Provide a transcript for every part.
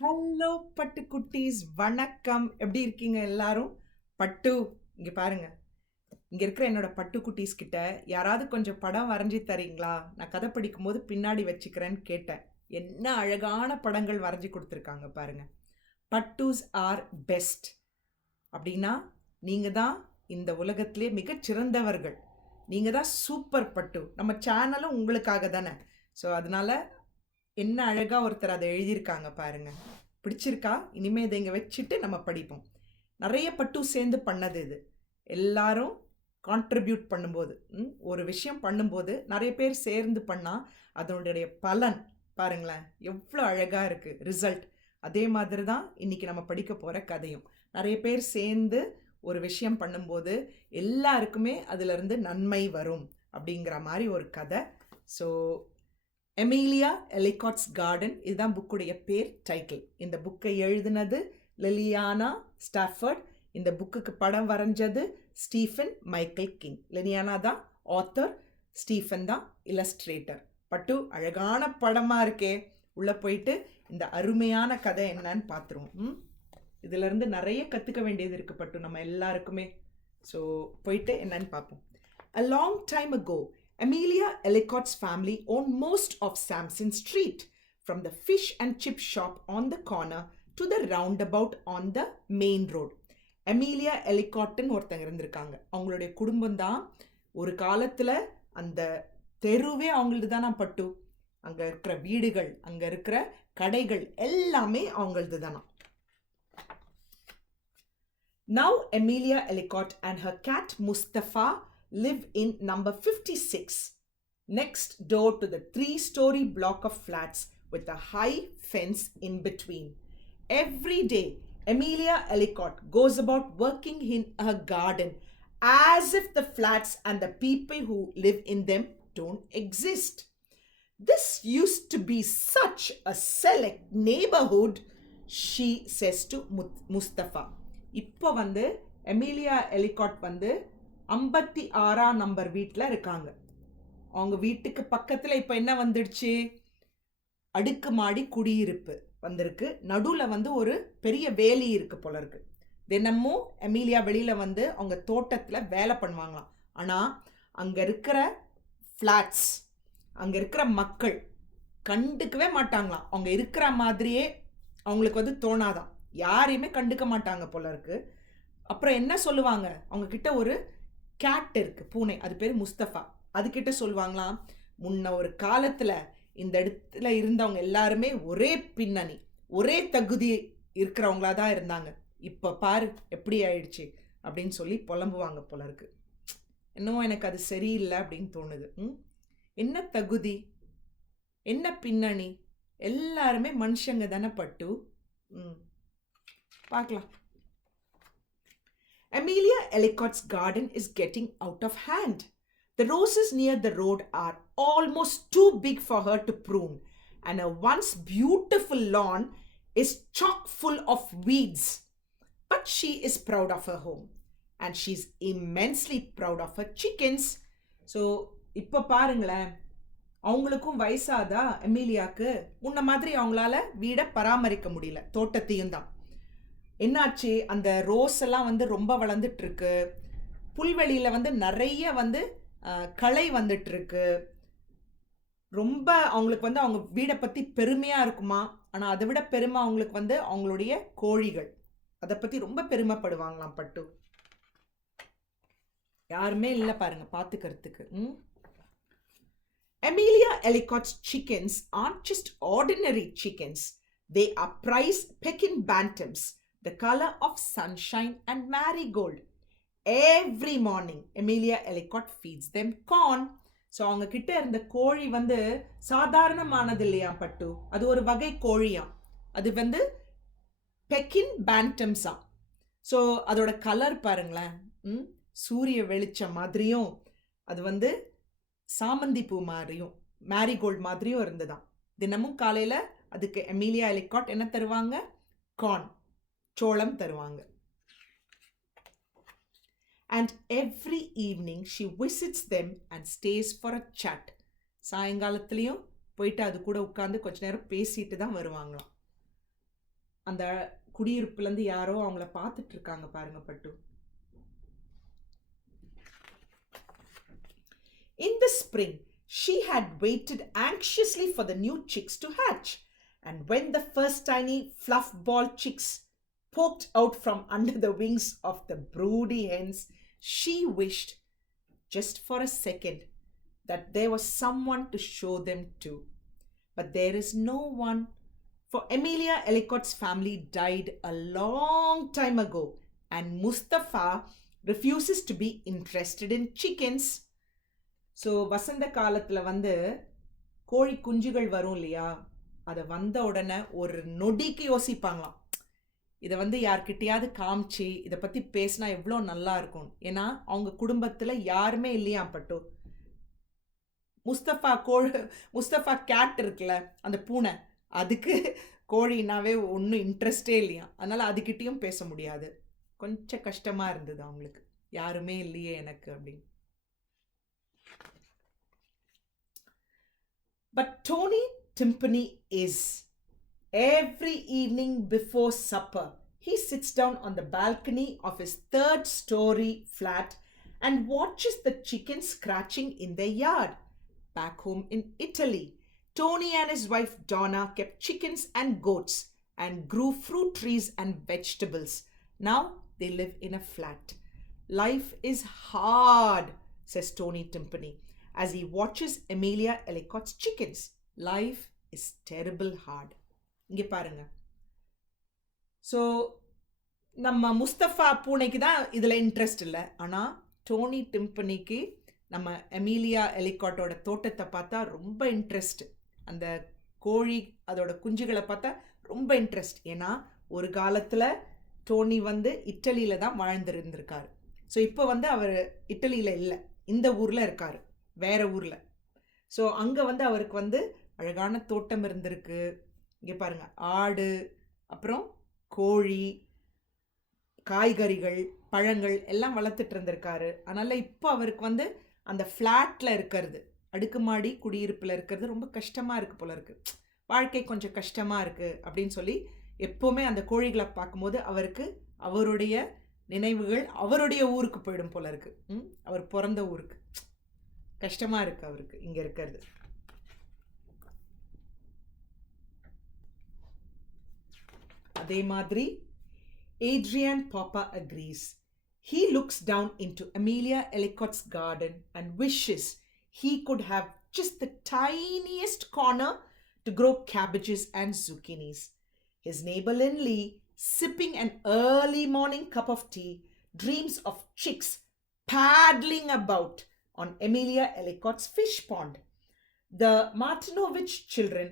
Hello பட்டு குட்டீஸ், வணக்கம். எப்படி இருக்கீங்க எல்லாரும்? பட்டு, இங்க பாருங்க. இங்க இருக்கிற என்னோட பட்டு குட்டீஸ் கிட்ட யாராவது கொஞ்சம் படம் வரைஞ்சி தரீங்களா? நான் கதை படிக்கும்போது பின்னாடி வச்சுக்கிறேன்னு கேட்டேன். என்ன அழகான படங்கள் வரைஞ்சி கொடுத்துருக்காங்க பாருங்க. பட்டூஸ் ஆர் பெஸ்ட் அப்படின்னா நீங்க தான் இந்த உலகத்திலே மிகச்சிறந்தவர்கள். நீங்க தான் சூப்பர் பட்டு. நம்ம சேனலும் உங்களுக்காக தானே. ஸோ அதனால என்ன அழகா ஒருத்தர் அதை எழுதியிருக்காங்க பாருங்க. பிடிச்சிருக்கா? இனிமே இதை இங்கே வச்சுட்டு நம்ம படிப்போம். நிறைய பட்டு சேர்ந்து பண்ணது இது. எல்லாரும் கான்ட்ரிபியூட் பண்ணும்போது, ஒரு விஷயம் பண்ணும்போது நிறைய பேர் சேர்ந்து பண்ணால் அதனுடைய பலன் பாருங்களேன் எவ்வளோ அழகாக இருக்குது ரிசல்ட். அதே மாதிரி தான் இன்றைக்கி நம்ம படிக்க போகிற கதையும். நிறைய பேர் சேர்ந்து ஒரு விஷயம் பண்ணும்போது எல்லாருக்குமே அதிலிருந்து நன்மை வரும் அப்படிங்கிற மாதிரி ஒரு கதை. ஸோ எமீலியா எலிகாட்ஸ் கார்டன், இதுதான் புக்குடைய பேர், டைட்டில். இந்த புக்கை எழுதினது லிலியானா ஸ்டாஃபர்ட். இந்த புக்குக்கு படம் வரைஞ்சது ஸ்டீஃபன் மைக்கேல் கிங். லிலியானா தான் ஆத்தர், ஸ்டீஃபன் தான் இல்லஸ்ட்ரேட்டர். பட்டு அழகான படமாக இருக்கே. உள்ளே போயிட்டு இந்த அருமையான கதை என்னன்னு பார்த்துருவோம். இதிலிருந்து நிறைய கற்றுக்க வேண்டியது இருக்குது பட்டு நம்ம எல்லாருக்குமே. ஸோ போயிட்டு என்னன்னு பார்ப்போம். A long time ago, Amelia Ellicott's family owned most of Sampson Street, from the fish and chip shop on the corner to the roundabout on the main road. Amelia Ellicottன்னு ஒருத்தங்க இருந்திருக்காங்க. அவங்களுடைய குடும்பம் தான் ஒரு காலத்தில் அந்த தெருவே அவங்களது தானா பட்டு. அங்கே இருக்கிற வீடுகள், அங்கே இருக்கிற கடைகள் எல்லாமே அவங்களது தானா. Now Amelia Ellicott and her cat Mustafa live in number 56, next door to the 3-story block of flats with a high fence in between. Every day, Amelia Ellicott goes about working in her garden as if the flats and the people who live in them don't exist. This used to be such a select neighborhood, she says to Mustafa. இப்போ எமீலியா எலிகாட் 56ஆம் number வீட்டில் இருக்காங்க. அவங்க வீட்டுக்கு பக்கத்தில் இப்போ என்ன வந்துடுச்சு, அடுக்குமாடி குடியிருப்பு வந்திருக்கு. நடுவில் ஒரு பெரிய வேலி இருக்குது போல இருக்கு. தினமும் எமீலியா வெளியில் அவங்க தோட்டத்தில் வேலை பண்ணுவாங்களாம். ஆனால் அங்கே இருக்கிற ஃப்ளாட்ஸ், அங்கே இருக்கிற மக்கள் கண்டுக்கவே மாட்டாங்களாம். அவங்க இருக்கிற மாதிரியே அவங்களுக்கு தோணாதான். யாரையுமே கண்டுக்க மாட்டாங்க போல இருக்கு. அப்புறம் என்ன சொல்லுவாங்க, அவங்க கிட்ட ஒரு கேட் இருக்கு, பூனை, அது பேர் முஸ்தபா. அதுக்கிட்ட சொல்லுவாங்களாம், முன்ன ஒரு காலத்தில் இந்த இடத்துல இருந்தவங்க எல்லாருமே ஒரே பின்னணி, ஒரே தகுதி இருக்கிறவங்களா தான் இருந்தாங்க. இப்போ பாரு எப்படி ஆயிடுச்சு அப்படின்னு சொல்லி புலம்புவாங்க போல இருக்கு. இன்னும் எனக்கு அது சரியில்லை அப்படின்னு தோணுது. என்ன தகுதி, என்ன பின்னணி, எல்லாருமே மனுஷங்க தானே பட்டு. பார்க்கலாம். Amelia Ellicott's garden is getting out of hand. The roses near the road are almost too big for her to prune, and her once beautiful lawn is chock full of weeds. But she is proud of her home, and she's immensely proud of her chickens. So, இப்போ பாருங்களேன், அவங்களுக்கும் வயசாதா எமீலியாவுக்கு. முன்ன மாதிரி அவங்களால வீடை பராமரிக்க முடியல, தோட்டத்தையும் தான். என்னாச்சு, அந்த ரோஸ் எல்லாம் ரொம்ப வளர்ந்துட்டு இருக்கு. புல்வெளியில் நிறைய களை வந்துட்டு இருக்கு. ரொம்ப அவங்களுக்கு அவங்க வீடை பற்றி பெருமையாக இருக்குமா. ஆனால் அதை விட பெருமை அவங்களுக்கு அவங்களுடைய கோழிகள், அதை பற்றி ரொம்ப பெருமைப்படுவாங்களாம் பட்டு. யாருமே இல்லை பாருங்க பார்த்துக்கிறதுக்கு. Amelia Ellicott's chickens aren't just ordinary chickens. They are prize Pekin bantams, the color of sunshine and marigold. Every morning, Amelia Ellicott feeds them corn. So அவங்க கிட்ட இருந்த கோழி சாதாரணமானது இல்லையா பட்டு. அது ஒரு வகை கோழியாம். அது பெக்கின் பேண்டம்ஸா. ஸோ அதோட கலர் பாருங்களேன், சூரிய வெளிச்சம் மாதிரியும், அது சாமந்தி பூ மாதிரியும் மேரிகோல்டு மாதிரியும் இருந்துதான். தினமும் காலையில் அதுக்கு எமீலியா எலிகாட் என்ன தருவாங்க, கார்ன், சோளம் தருவாங்க. And every evening she visits them and stays for a chat. சாயங்காலத்துலேயும் போயிட்டு அது கூட உட்காந்து கொஞ்ச நேரம் பேசிட்டு தான் வருவாங்களாம். அந்த குடியிருப்புலேருந்து யாரோ அவங்கள பார்த்துட்டு இருக்காங்க பாருங்க பட்டு. In the spring, she had waited anxiously for the new chicks to hatch. And when the first tiny fluff ball chicks poked out from under the wings of the broody hens, she wished, just for a second, that there was someone to show them to. But there is no one, for Amelia Ellicott's family died a long time ago, and Mustafa refuses to be interested in chickens. So வசந்த காலத்தில் வந்து கோழி குஞ்சுகள் வரும் இல்லையா, அதை வந்த உடனே ஒரு நொடிக்கு யோசிப்பாங்களாம், இதை வந்து யார்கிட்டையாவது காமிச்சு இதை பற்றி பேசினா எவ்வளோ நல்லா இருக்கும். ஏன்னா அவங்க குடும்பத்தில் யாருமே இல்லையா பட்டு. முஸ்தஃபா கேட் இருக்குல்ல, அந்த பூனை, அதுக்கு கோழினாவே ஒன்றும் இன்ட்ரெஸ்டே இல்லையா, அதனால் அதுக்கிட்டேயும் பேச முடியாது. கொஞ்சம் கஷ்டமாக இருந்தது அவங்களுக்கு, யாருமே இல்லையே எனக்கு அப்படின்னு. But Tony Timpani is. Every evening before supper, he sits down on the balcony of his third-story flat and watches the chickens scratching in their yard. Back home in Italy, Tony and his wife Donna kept chickens and goats and grew fruit trees and vegetables. Now they live in a flat. Life is hard, says Tony Timpani, as he watches Amelia Ellicott's chickens. Life is terrible hard. இங்கே பாருங்க. So நம்ம முஸ்தஃபா பூனைக்கு தான் இதில் interest இல்லை, ஆனால் டோனி டிம்பனிக்கு நம்ம எமீலியா எலிகாட்டோட தோட்டத்தை பார்த்தா ரொம்ப இன்ட்ரெஸ்ட். அந்த கோழி அதோட குஞ்சுகளை பார்த்தா ரொம்ப இன்ட்ரெஸ்ட். ஏன்னா ஒரு காலத்தில் டோனி வந்து இட்டலியில் தான் வாழ்ந்துருந்துருக்காரு. ஸோ இப்போ வந்து அவர் இட்டலியில் இல்லை, இந்த ஊரில் இருக்கார், வேற ஊரில். ஸோ அங்கே வந்து அவருக்கு வந்து அழகான தோட்டம் இருந்திருக்கு. இங்கே பாருங்கள், ஆடு, அப்புறம் கோழி, காய்கறிகள், பழங்கள் எல்லாம் வளர்த்துட்டு இருந்திருக்காரு. அதனால் இப்போ அவருக்கு வந்து அந்த ஃப்ளாட்டில் இருக்கிறது, அடுக்குமாடி குடியிருப்பில் இருக்கிறது ரொம்ப கஷ்டமாக இருக்குது போல இருக்குது, வாழ்க்கை கொஞ்சம் கஷ்டமாக இருக்குது அப்படின்னு சொல்லி எப்போவுமே அந்த கோழிகளை பார்க்கும்போது அவருக்கு அவருடைய நினைவுகள் அவருடைய ஊருக்கு போயிடும் போல இருக்குது, அவர் பிறந்த ஊருக்கு. கஷ்டமாக இருக்குது அவருக்கு இங்கே இருக்கிறது. அதே மாதிரி Adrian Papa agrees. He looks down into Amelia Ellicott's garden and wishes he could have just the tiniest corner to grow cabbages and zucchinis. His neighbor Lindley, sipping an early morning cup of tea, dreams of chicks paddling about on Amelia Ellicott's fish pond. The Martinovich children,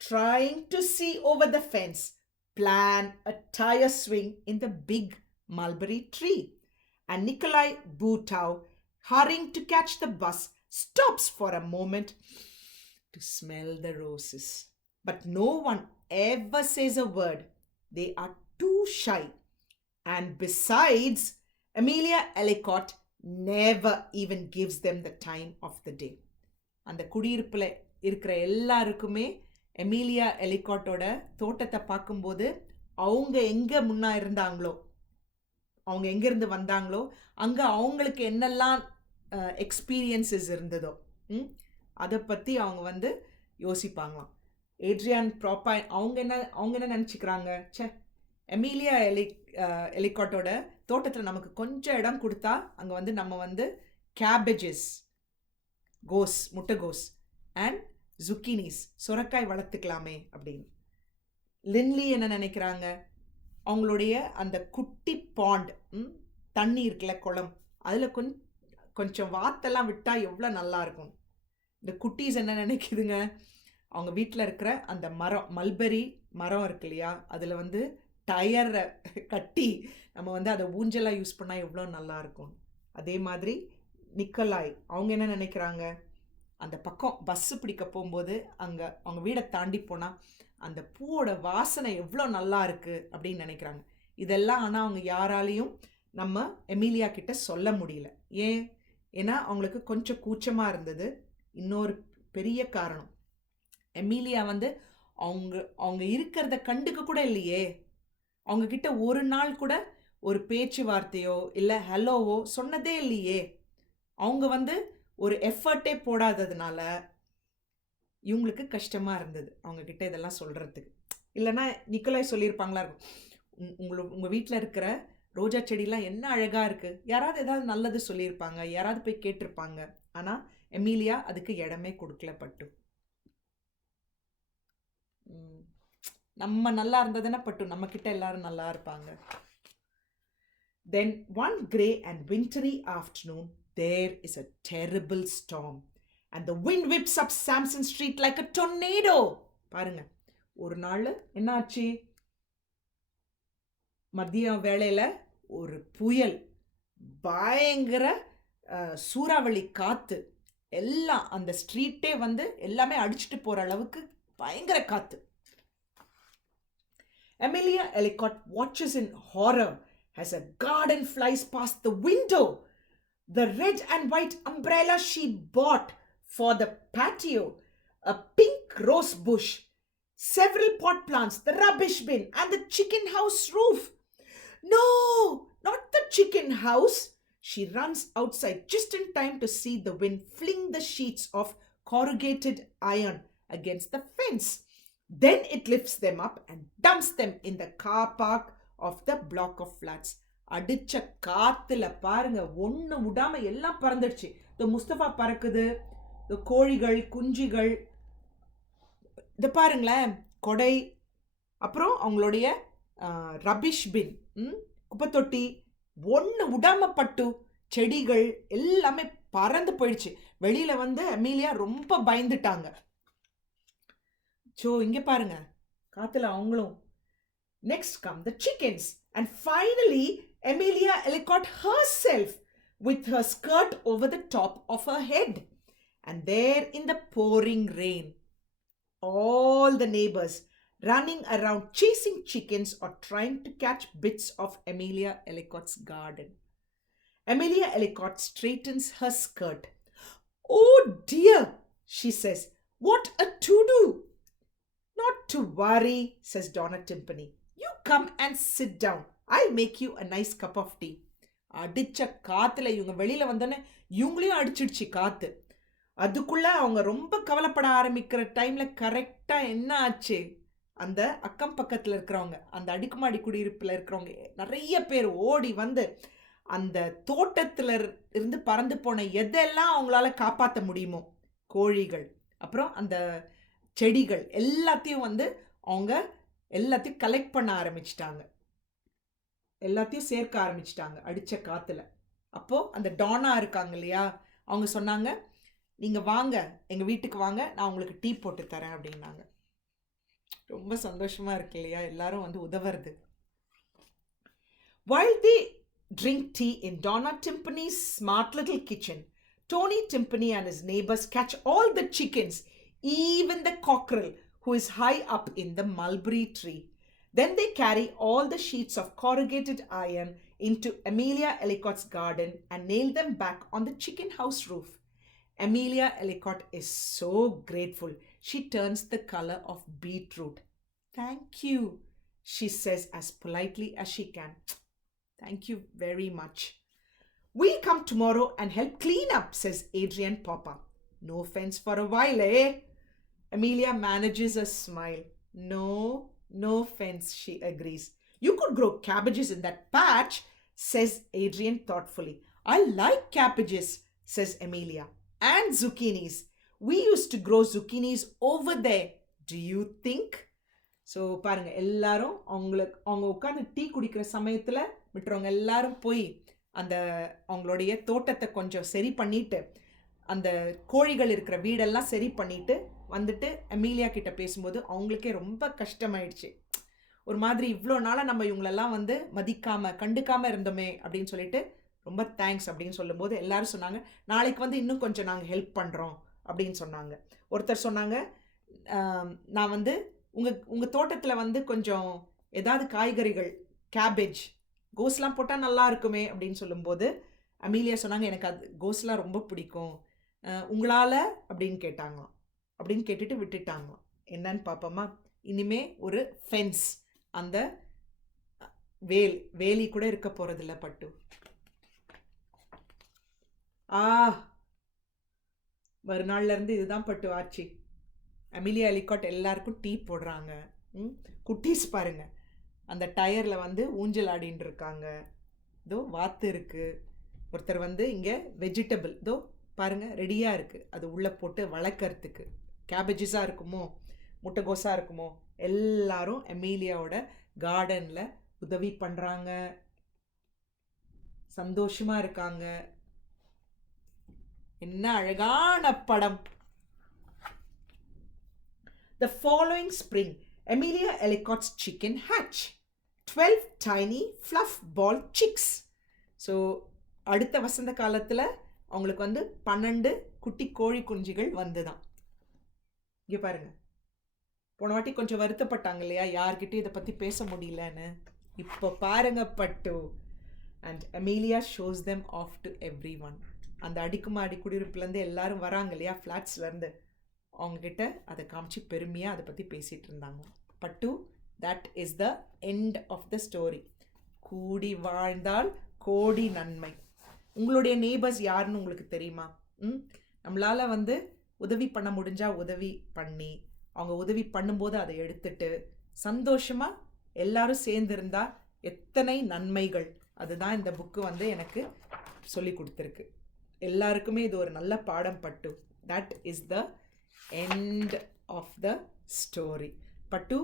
trying to see over the fence, plan a tire swing in the big mulberry tree. And Nikolai Butau, hurrying to catch the bus, stops for a moment to smell the roses. But no one ever says a word. They are too shy. And besides, Amelia Ellicott never even gives them the time of the day. அந்த குடியிருப்பில் இருக்கிற எல்லாருக்குமே எமீலியா எலிகாட்டோட தோட்டத்தை பார்க்கும்போது அவங்க எங்கே முன்னா இருந்தாங்களோ, அவங்க எங்கேருந்து வந்தாங்களோ, அங்கே அவங்களுக்கு என்னெல்லாம் எக்ஸ்பீரியன்ஸஸ் இருந்ததோ அதை பற்றி அவங்க வந்து யோசிப்பாங்களாம். ஏட்ரியான் ப்ராப்பா அவங்க என்ன நினச்சிக்கிறாங்க, எமீலியா எலிகாட்டோட தோட்டத்தில் நமக்கு கொஞ்சம் இடம் கொடுத்தா அங்கே வந்து நம்ம வந்து கேபேஜஸ், முட்டைகோஸ் அண்ட் zucchinis, சுரக்காய் வளர்த்துக்கலாமே அப்படின்னு. லின்லி என்ன நினைக்கிறாங்க, அவங்களுடைய அந்த குட்டி பாண்ட், தண்ணி இருக்குல்ல, குளம், அதில் கொஞ்சம் வாத்தெல்லாம் விட்டால் எவ்வளோ நல்லாயிருக்கும். இந்த குட்டீஸ் என்ன நினைக்குதுங்க, அவங்க வீட்டில் இருக்கிற அந்த மரம், மல்பெரி மரம் இருக்கு இல்லையா, அதில் வந்து டயரை கட்டி நம்ம வந்து அதை ஊஞ்சலாக யூஸ் பண்ணால் எவ்வளோ நல்லாயிருக்கும். அதே மாதிரி நிக்கலாய் அவங்க என்ன நினைக்கிறாங்க, அந்த பக்கம் பஸ்ஸு பிடிக்க போகும்போது அங்கே அவங்க வீடை தாண்டி போனால் அந்த பூவோட வாசனை எவ்வளோ நல்லா இருக்குது அப்படின்னு நினைக்கிறாங்க. இதெல்லாம் ஆனால் அவங்க யாராலையும் நம்ம எமீலியா கிட்ட சொல்ல முடியல. ஏன்னா அவங்களுக்கு கொஞ்சம் கூச்சமாக இருந்தது. இன்னொரு பெரிய காரணம், எமீலியா வந்து அவங்க இருக்கிறத கண்டுக்க கூட இல்லையே, அவங்க கிட்ட ஒரு நாள் கூட ஒரு பேச்சுவார்த்தையோ இல்லை ஹலோவோ சொன்னதே இல்லையே. அவங்க வந்து ஒரு எஃபர்ட்டே போடாததுனால இவங்களுக்கு கஷ்டமாக இருந்தது அவங்க கிட்ட இதெல்லாம் சொல்கிறதுக்கு. இல்லைன்னா நிக்கோலாய் சொல்லியிருப்பாங்களா இருக்கும், உங்கள் வீட்டில் இருக்கிற ரோஜா செடிலாம் என்ன அழகாக இருக்குது, யாராவது ஏதாவது நல்லது சொல்லியிருப்பாங்க, யாராவது போய் கேட்டிருப்பாங்க. ஆனால் எமீலியா அதுக்கு இடமே கொடுக்கல. பட்டு நம்ம நல்லா இருந்ததுன்னா பட்டு நம்மக்கிட்ட எல்லாரும் நல்லா இருப்பாங்க. Then one grey and wintry afternoon, there is a terrible storm and the wind whips up Samson Street like a tornado. பாருங்க, ஒரு நாள் என்ன ஆச்சு, மதியம் வேளையில ஒரு புயல், பயங்கர சூறாவளி காத்து, எல்லாம் அந்த ஸ்ட்ரீட்டே வந்து எல்லாமே அடிச்சுட்டு போற அளவுக்கு பயங்கர காத்து. Amelia Ellicott watches in horror as a garden flies past the window. The red and white umbrella she bought for the patio, a pink rose bush, several pot plants, the rubbish bin, and the chicken house roof. No, not the chicken house. She runs outside just in time to see the wind fling the sheets of corrugated iron against the fence. Then it lifts them up and dumps them in the car park of the block of flats. அடிச்ச காத்துல பாருங்க, ஒன்று விடாம எல்லாம் பறந்துடுச்சு. இந்த முஸ்தபா பறக்குது, இந்த கோழிகள் குஞ்சுகள், இதை பாருங்களேன், கொடை, அப்புறம் அவங்களுடைய ரபிஷ் பின், குப்பை தொட்டி, ஒன்று விடாம பட்டு செடிகள் எல்லாமே பறந்து போயிடுச்சு. வெளியில வந்து அமீலியா ரொம்ப பயந்துட்டாங்க. ஸோ இங்கே பாருங்க, காத்துல அவங்களும். Next come the chickens, and finally Amelia Ellicott herself with her skirt over the top of her head. And there in the pouring rain, all the neighbors running around chasing chickens or trying to catch bits of Amelia Ellicott's garden. Amelia Ellicott straightens her skirt. "Oh dear," she says, "what a to-do." "Not to worry," says Donna Timpani. "You come and sit down. I'll make you a nice cup of tea." அடிச்ச காத்துல இவங்க வெளியில வந்தோன்னே இவங்களையும் அடிச்சிடுச்சு காத்து. அதுக்குள்ள அவங்க ரொம்ப கவலைப்பட ஆரம்பிக்கிற டைம்ல கரெக்டா என்ன ஆச்சு, அந்த அக்கம் பக்கத்துல இருக்கிறவங்க, அந்த அடுக்குமாடி குடியிருப்புல இருக்கிறவங்க நிறைய பேர் ஓடி வந்து அந்த தோட்டத்துல இருந்து பறந்து போன எதெல்லாம் அவங்களால காப்பாற்ற முடியுமோ, கோழிகள், அப்புறம் அந்த செடிகள் எல்லாத்தையும் வந்து அவங்க எல்லாத்தையும் கலெக்ட் பண்ண ஆரம்பிச்சிட்டாங்க, எல்லாத்தையும் சேர்க்க ஆரம்பிச்சிட்டாங்க அடிச்ச காத்துல. அப்போ அந்த டானா இருக்காங்க இல்லையா, அவங்க சொன்னாங்க, நீங்க வாங்க, எங்க வீட்டுக்கு வாங்க, நான் உங்களுக்கு டீ போட்டு தரேன் அப்படின்னாங்க. ரொம்ப சந்தோஷமா இருக்கு இல்லையா, எல்லாரும் வந்து உதவுறது. While they drink tea in Donna Timpani's smart little kitchen, Tony Timpani and his neighbors catch all the chickens, even the cockerel who is high up in the mulberry tree. Then they carry all the sheets of corrugated iron into Amelia Ellicott's garden and nail them back on the chicken house roof. Amelia Ellicott is so grateful. She turns the color of beetroot. "Thank you," she says as politely as she can. "Thank you very much." "We'll come tomorrow and help clean up," says Adrian Papa. "No fence for a while, eh?" Amelia manages a smile. No fence," she agrees. "You could grow cabbages in that patch," says Adrian thoughtfully. "I like cabbages," says Amelia. "And zucchinis. We used to grow zucchinis over there. Do you think?" So பாருங்க, எல்லாரும் அவங்க உட்காந்து tea குடிக்கிற சமயத்தில் விட்டுறவங்க எல்லாரும் போய் அந்த அவங்களுடைய தோட்டத்தை கொஞ்சம் சரி பண்ணிட்டு, அந்த கோழிகள் இருக்கிற வீடெல்லாம் சரி பண்ணிட்டு வந்துட்டு அமீலியா கிட்ட பேசும்போது அவங்களுக்கே ரொம்ப கஷ்டமாயிடுச்சு. ஒரு மாதிரி இவ்வளோ நாளாக நம்ம இவங்களெல்லாம் வந்து கண்டுக்காமல் இருந்தோமே அப்படின்னு சொல்லிட்டு ரொம்ப தேங்க்ஸ் அப்படின்னு சொல்லும்போது எல்லாரும் சொன்னாங்க, நாளைக்கு வந்து இன்னும் கொஞ்சம் நாங்கள் ஹெல்ப் பண்ணுறோம் அப்படின்னு சொன்னாங்க. ஒருத்தர் சொன்னாங்க, நான் வந்து உங்கள் தோட்டத்தில் வந்து கொஞ்சம் ஏதாவது காய்கறிகள், கேபேஜ், கோஸ்லாம் போட்டால் நல்லா இருக்குமே அப்படின்னு சொல்லும்போது அமீலியா சொன்னாங்க, எனக்கு அது கோஸ்லாம் ரொம்ப பிடிக்கும், உங்களால் அப்படின்னு கேட்டாங்களாம். அப்படின்னு கேட்டுட்டு விட்டுட்டாங்களாம். என்னன்னு பார்ப்போமா, இனிமே ஒரு ஃபென்ஸ், அந்த வேலி கூட இருக்க போறதில்ல பட்டு. மறுநாள்ல இருந்து இதுதான் பட்டு ஆச்சு. அமிலியா எலிகாட் எல்லாருக்கும் டீ போடுறாங்க. குட்டீஸ் பாருங்க, அந்த டயரில் வந்து ஊஞ்சல் ஆடின்னு இருக்காங்க. இதோ வாத்து இருக்குது. ஒருத்தர் வந்து இங்கே வெஜிடபிள் இதோ பாருங்கள் ரெடியாக இருக்குது. அது உள்ளே போட்டு வளர்க்குறதுக்கு கேபேஜஸாக இருக்குமோ முட்டைகோஸாக இருக்குமோ எல்லாரும் எமீலியாவோட கார்டனில் உதவி பண்ணுறாங்க, சந்தோஷமாக இருக்காங்க. என்ன அழகான படம். The following spring, Amelia Ellicott's chicken hatch. 12 tiny fluff ball chicks. So அடுத்த வசந்த காலத்தில் அவங்களுக்கு வந்து 12 குட்டி கோழி குஞ்சுகள் வந்துதான். இங்கே பாருங்க, போன வாட்டி கொஞ்சம் வருத்தப்பட்டாங்க இல்லையா, யார்கிட்டையும் இதை பற்றி பேச முடியலன்னு. இப்போ பாருங்க but. And Amelia shows them off to everyone. அந்த அடுக்குமாடி குடியிருப்புலேருந்து எல்லாரும் வராங்க இல்லையா, ஃப்ளாட்ஸ்லேருந்து, அவங்கக்கிட்ட அதை காமிச்சு பெருமையாக அதை பற்றி பேசிகிட்டு இருந்தாங்க. But, that is the end of the story. கூடி வாழ்ந்தால் கோடி நன்மை. உங்களுடைய நெய்பர்ஸ் யாருன்னு உங்களுக்கு தெரியுமா? நம்மளால் வந்து உதவி பண்ண முடிஞ்சால் உதவி பண்ணி, அவங்க உதவி பண்ணும்போது அதை எடுத்துட்டு சந்தோஷமாக எல்லாரும் சேர்ந்துருந்தா எத்தனை நன்மைகள். அதுதான் இந்த புக்கு வந்து எனக்கு சொல்லி கொடுத்துருக்கு. எல்லாருக்குமே இது ஒரு நல்ல பாடம் பட்டு. That is the end of the story. பட்டு,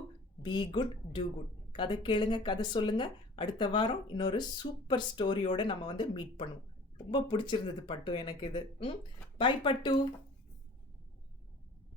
be good, do good. கதை கேளுங்க, கதை சொல்லுங்க. அடுத்த வாரம் இன்னொரு சூப்பர் ஸ்டோரியோட நம்ம வந்து மீட் பண்ணுவோம். ரொம்ப பிடிச்சிருந்தது பட்டு எனக்கு இது. பை பட்டு.